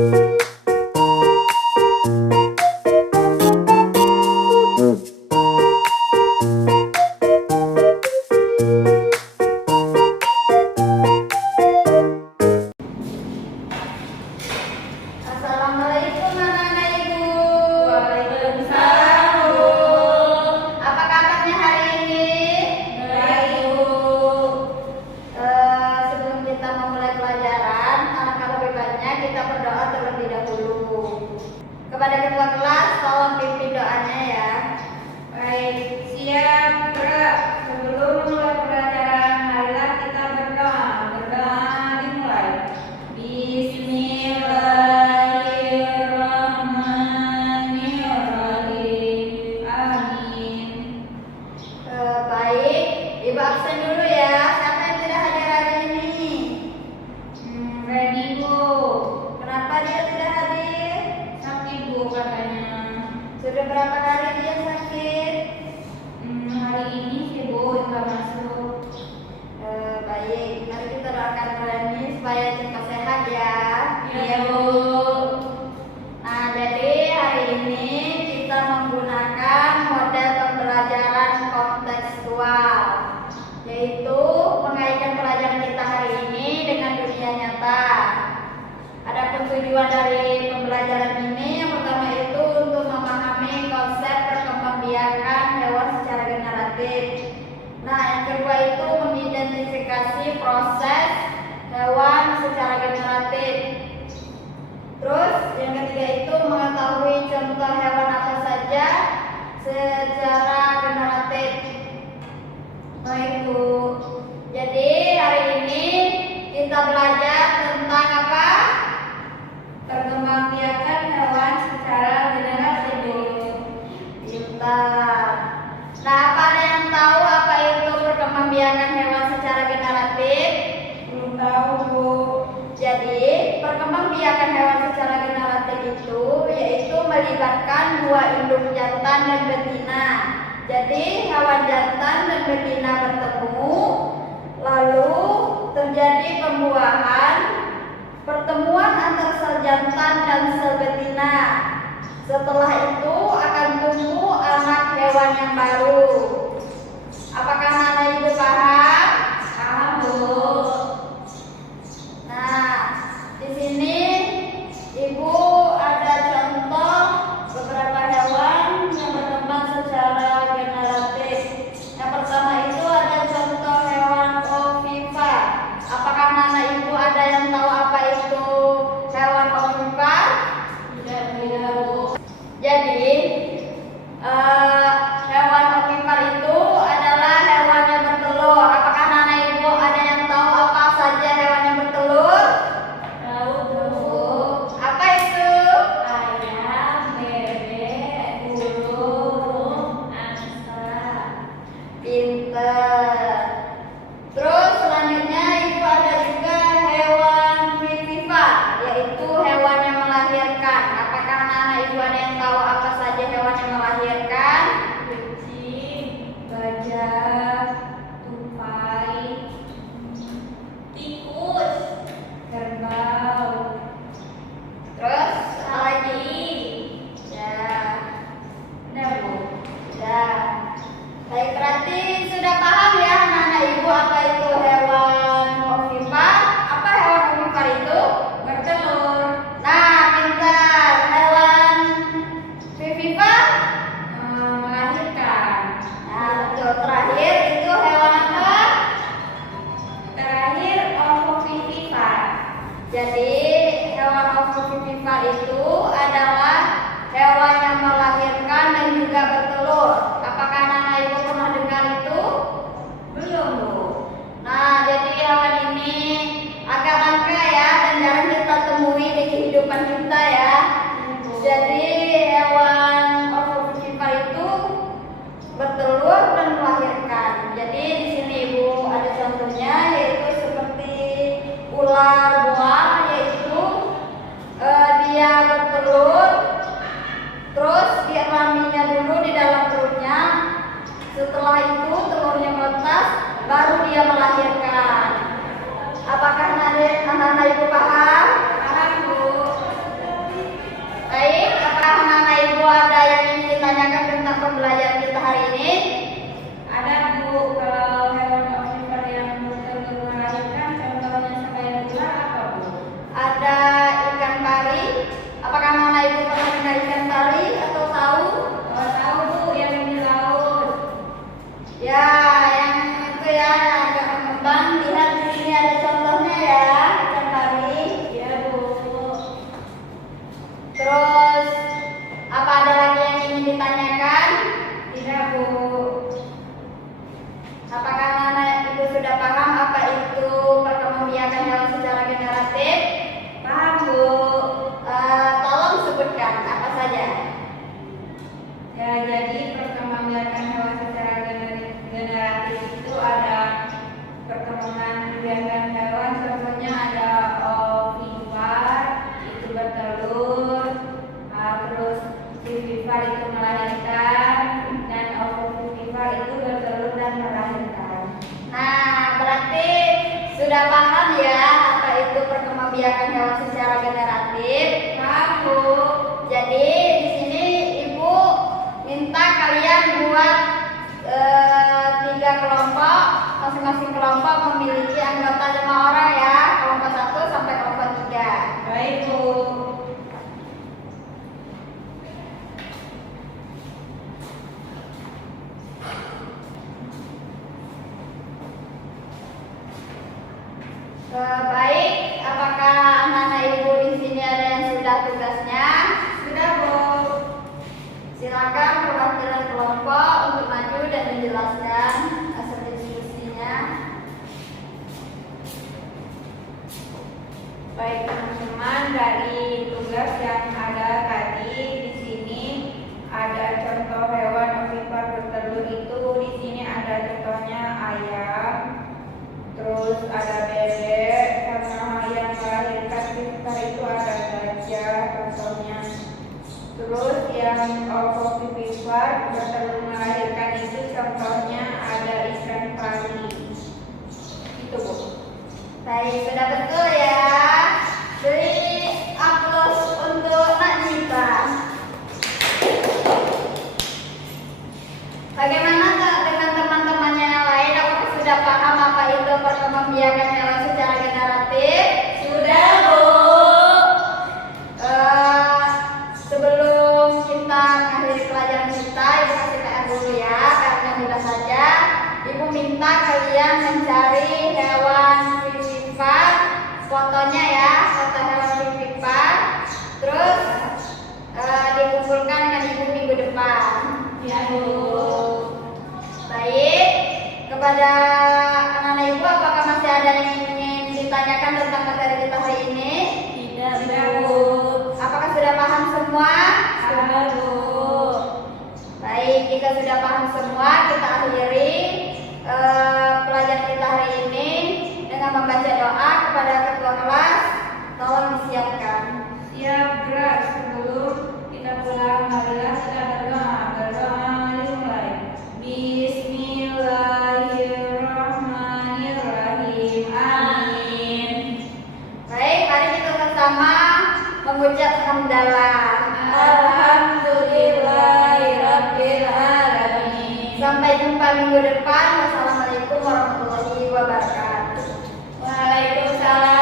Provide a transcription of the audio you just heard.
Assalamualaikum anak-anak ibu. Waalaikumsalam, Bu. Apa kabarnya hari ini? Baik, Bu. Sebelum kita memulai pelajaran, alangkah lebih baiknya kita berdoa terlebih dahulu. Kepada ketua kelas, tolong pimpin doanya ya. Baik, siap, gerak. Sebelum mulai pelajaran, marilah kita berdoa. Berdoa dimulai. Bismillahirrahmanirrahim. Amin. Baik, ibu absen dulu ya. Siapa yang tidak hadir hari ini? Ready, Bu. Kenapa dia tidak hadir? Sakit, Bu, katanya. Sudah berapa hari dia sakit? Hari ini sih, Bu, nggak masuk. Baik, mari kita doakan Rani supaya cepat sehat ya. Iya, Bu. Nah, jadi hari ini kita menggunakan model pembelajaran kontekstual, yaitu mengaitkan pelajaran kita hari ini dengan dunia nyata. Adapun tujuan dari pembelajaran ini, yang pertama itu untuk memahami konsep perkembangbiakan hewan secara generatif. Nah, yang kedua itu mengidentifikasi proses hewan secara generatif. Terus yang ketiga itu mengetahui contoh hewan apa saja secara generatif. Baik, Bu. Jadi hari ini kita belajar tentang apa? Perkembangbiakan hewan secara generatif, Bu. Pintar. Nah, apa ada yang tahu apa itu perkembangbiakan hewan secara generatif? Belum tahu, Bu. Jadi, perkembangbiakan hewan secara generatif itu yaitu melibatkan dua induk jantan dan betina. Jadi, hewan jantan dan betina bertemu, lalu terjadi pembuahan, pertemuan antara sel jantan dan sel betina. Setelah itu akan tumbuh anak hewan yang baru. Apakah anak ibu paham? Paham, Bu. Nah, di sini ibu ada contoh beberapa hewan yang berkembang secara generatif. Yang pertama itu ada contoh hewan ovipar. Apakah anak ibu ada yang tahu apa itu hewan ovipar? Tidak, Bu. Jadi, hewan ovipar itu adalah hewan yang bertelur. Apakah anak ibu ada yang tahu apa saja hewan yang bertelur? Tahu, Bu. Apa itu? Ayam, bebek, burung, angsa. Pinter. Terus selanjutnya ibu ada juga hewan vivipar, yaitu hewan yang melahirkan. Apakah anak ibu ada yang tahu apa saja hewan yang melahirkan? Kucing, gajah, tupai, tikus, kerbau, Terus apa lagi? lagi. Ya, Udah, Bu. ya. Baik, berarti sudah paham ya anak-anak ibu apa itu hewan ovipar? Apa hewan ovipar itu? Bertelur. Nah, pintar. Hewan vivipar? Melahirkan. Nah, betul. Terakhir itu hewan apa? Terakhir, ovovivipar. Jadi, hewan ovovivipar itu adalah hewan yang melahirkan dan juga bertelur. Apakah anak-anak ibu pernah dengar itu? Belum, Bu. Nah, jadi hewan ini agak langka ya dan jarang kita temui di kehidupan kita ya. Jadi hewan ovovivipar itu bertelur dan melahirkan. Jadi di sini ibu ada contohnya yaitu seperti ular boa, yaitu dia bertelur, terus dia raminya dulu di dalam perutnya. Setelah itu telurnya menetas, baru dia melahirkan. Apakah anak-anak ibu paham? Paham, Bu. Terus apa ada lagi yang ingin ditanyakan? Tidak, Bu. Apakah anak ibu sudah paham apa itu perkembangbiakan hewan secara generatif? Paham, Bu. Tolong sebutkan apa saja. Ya, jadi perkembangbiakan hewan secara generatif itu ada perkembangan biakan hewan, contohnya ada ovipar itu bertelur, terus vivipar itu melahirkan, dan ovovivipar itu bertelur dan melahirkan. Nah, berarti sudah paham ya apa itu perkembangbiakan hewan secara generatif? Paham, Bu. Jadi di sini ibu minta kalian buat 3 kelompok, masing-masing kelompok memiliki anggota 5 orang ya, kelompok 1 sampai kelompok 3. Baik, Bu. Baik, apakah anak-anak ibu di sini ada yang sudah tugasnya? Sudah, Bu. Silakan perwakilan kelompok untuk maju dan menjelaskan hasil diskusinya. Baik, teman-teman, dari tugas yang ada tadi di sini ada contoh hewan ovipar bertelur itu, di sini ada contohnya ayam, terus ada bebek, sama yang melahirkan vivipar itu ada gajah contohnya. Terus yang ovovivipar bertelur melahirkan itu contohnya ada ikan pari. Itu, Bu. Baik, sudah betul ya. Beri aplaus untuk Najita. Bagaimana dengan teman-temannya yang lain? Apakah sudah paham apa itu perkembangbiakan hewan secara generatif? Sudah, Bu. Sebelum kita mengakhiri pelajaran kita, ibu kasih PR dulu ya. PR-nya mudah saja. Ibu minta kalian mencari hewan vivipar, fotonya ya, foto hewan vivipar. Terus dikumpulkan dengan ibu minggu depan. Ya, Bu. Baik, kepada anak-anak ibu, apakah masih ada yang ingin ditanyakan tentang materi kita hari ini? Tidak, Bu. Apakah sudah paham semua? Sudah, Bu. Baik, jika sudah paham semua, kita akhiri pelajaran kita hari ini dengan membaca doa kepada ketua kelas. Tolong disiapkan. Siap, gerak. Sebelum kita pulang, marilah kita berdoa. Berdoa dimulai. Bismillahirrahmanirrahim. Amin. Baik, mari kita bersama mengucap hamdalah. Alhamdulillahirabbil alamin. Sampai jumpa minggu depan. Wassalamualaikum warahmatullahi wabarakatuh. Waalaikumsalam